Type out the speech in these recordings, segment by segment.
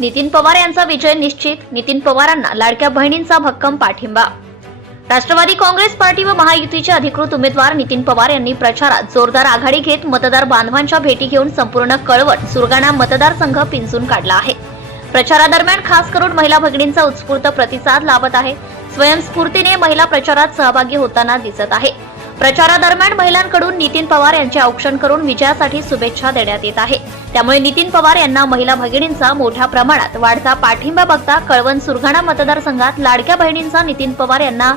नितीन पवार यांचा विजय निश्चित. नितीन पवारांना लाडक्या बहिणींचा भक्कम पाठिंबा. राष्ट्रवादी काँग्रेस पार्टी व महायुतीचे अधिकृत उमेदवार नितीन पवार यांनी प्रचारात जोरदार आघाडी घेत मतदार बांधवांच्या भेटी घेऊन संपूर्ण कळवट सुरगाणा मतदारसंघ पिंजून काढला आहे. प्रचारादरम्यान खास करून महिला भगिनींचा उत्स्फूर्त प्रतिसाद लाभत आहे. स्वयंस्फूर्तीने महिला प्रचारात सहभागी होताना दिसत आहे. प्रचारादरम्यान महिलांकडून नितीन पवार यांचे औक्षण करून विजयासाठी शुभेच्छा देण्यात येत आहे. त्यामुळे नितीन पवार यांना महिला भगिनींचा मोठ्या प्रमाणात वाढता पाठिंबा बघता कळवण सुरगाणा मतदारसंघात लाडक्या बहिणींचा नितीन पवार यांना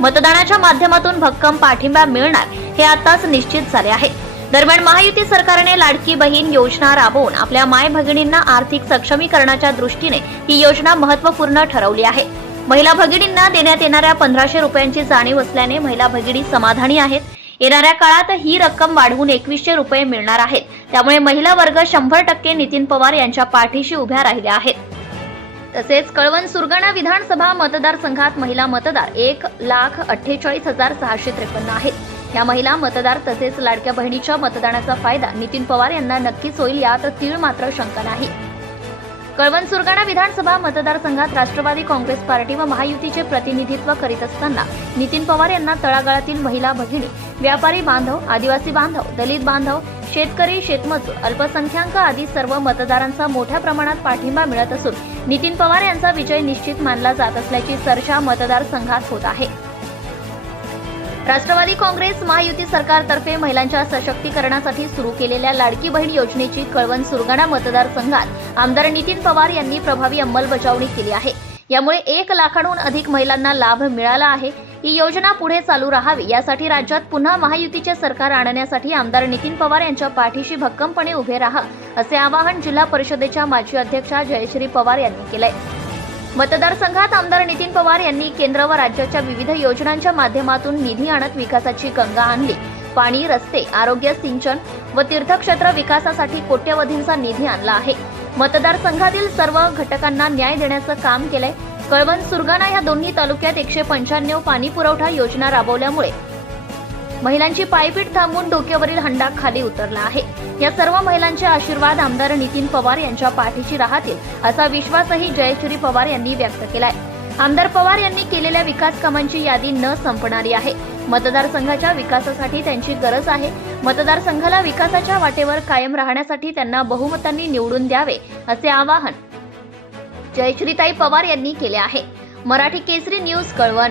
मतदानाच्या माध्यमातून भक्कम पाठिंबा मिळणार हे आताच निश्चित झाले आहे. दरम्यान महायुती सरकारने लाडकी बहीण योजना राबवून आपल्या माय भगिनींना आर्थिक सक्षमीकरणाच्या दृष्टीने ही योजना महत्त्वपूर्ण ठरवली आहे. महिला भगिनींना देण्यात येणाऱ्या पंधराशे रुपयांची जाणीव असल्याने महिला भगिनी समाधानी आहेत. येणाऱ्या काळात ही रक्कम वाढवून एकवीसशे रुपये मिळणार आहेत. त्यामुळे महिला वर्ग शंभर टक्के नितीन पवार यांच्या पाठीशी उभ्या राहिल्या आहेत. तसेच कळवण सुरगाणा विधानसभा मतदारसंघात महिला मतदार एक लाख अठ्ठेचाळीस हजार सहाशे त्रेपन्न आहेत. या महिला मतदार तसेच लाडक्या बहिणीच्या मतदानाचा फायदा नितीन पवार यांना नक्कीच होईल यात तीळ मात्र शंका नाही. कळवण सुरगाणा विधानसभा मतदारसंघात राष्ट्रवादी काँग्रेस पार्टी व महायुतीचे प्रतिनिधित्व करीत असताना नितीन पवार यांना तळागाळातील महिला भगिनी व्यापारी बांधव आदिवासी बांधव दलित बांधव शेतकरी शेतमजूर अल्पसंख्याक आदी सर्व मतदारांचा मोठ्या प्रमाणात पाठिंबा मिळत असून नितीन पवार यांचा विजय निश्चित मानला जात असल्याची चर्चा मतदारसंघात होत आहे. राष्ट्रवादी काँग्रेस महायुती सरकारतर्फे महिलांच्या सशक्तीकरणासाठी सुरू केलेल्या लाडकी बहीण योजनेची कळवण सुरगाणा मतदारसंघात आमदार नितीन पवार यांनी प्रभावी अंमलबजावणी केली आहे. यामुळे एक लाखांहून अधिक महिलांना लाभ मिळाला आहे. ही योजना पुढे चालू राहावी यासाठी राज्यात पुन्हा महायुतीचे सरकार आणण्यासाठी आमदार नितीन पवार यांच्या पाठीशी भक्कमपणे उभे राहा असे आवाहन जिल्हा परिषदेच्या माजी अध्यक्षा जयश्री पवार यांनी केलंय. मतदारसंघात आमदार नितीन पवार यांनी केंद्र व राज्याच्या विविध योजनांच्या माध्यमातून निधी आणत विकासाची गंगा आणली. पाणी रस्ते आरोग्य सिंचन व तीर्थक्षेत्र विकासासाठी कोट्यवधींचा निधी आणला आहे. मतदारसंघातील सर्व घटकांना न्याय देण्याचं काम केलंय. कळवण सुरगाणा या दोन्ही तालुक्यात एकशे पंच्याण्णव पाणी पुरवठा योजना राबवल्यामुळे महिलांची पायपीट थांबून डोक्यावरील हंडा खाली उतरला आहे. या सर्व महिलांचे आशीर्वाद आमदार नितीन पवार यांच्या पाठीशी राहतील असा विश्वासही जयश्री पवार यांनी व्यक्त केलाय. आमदार पवार यांनी केलेल्या विकास कामांची यादी न संपणारी आहे. मतदारसंघाच्या विकासासाठी त्यांची गरज आहे. मतदारसंघाला विकासाच्या वाटेवर कायम राहण्यासाठी त्यांना बहुमतांनी निवडून द्यावे असे आवाहन जयश्रीताई पवार यांनी केले आहे. Marathi Kesari news Kalwan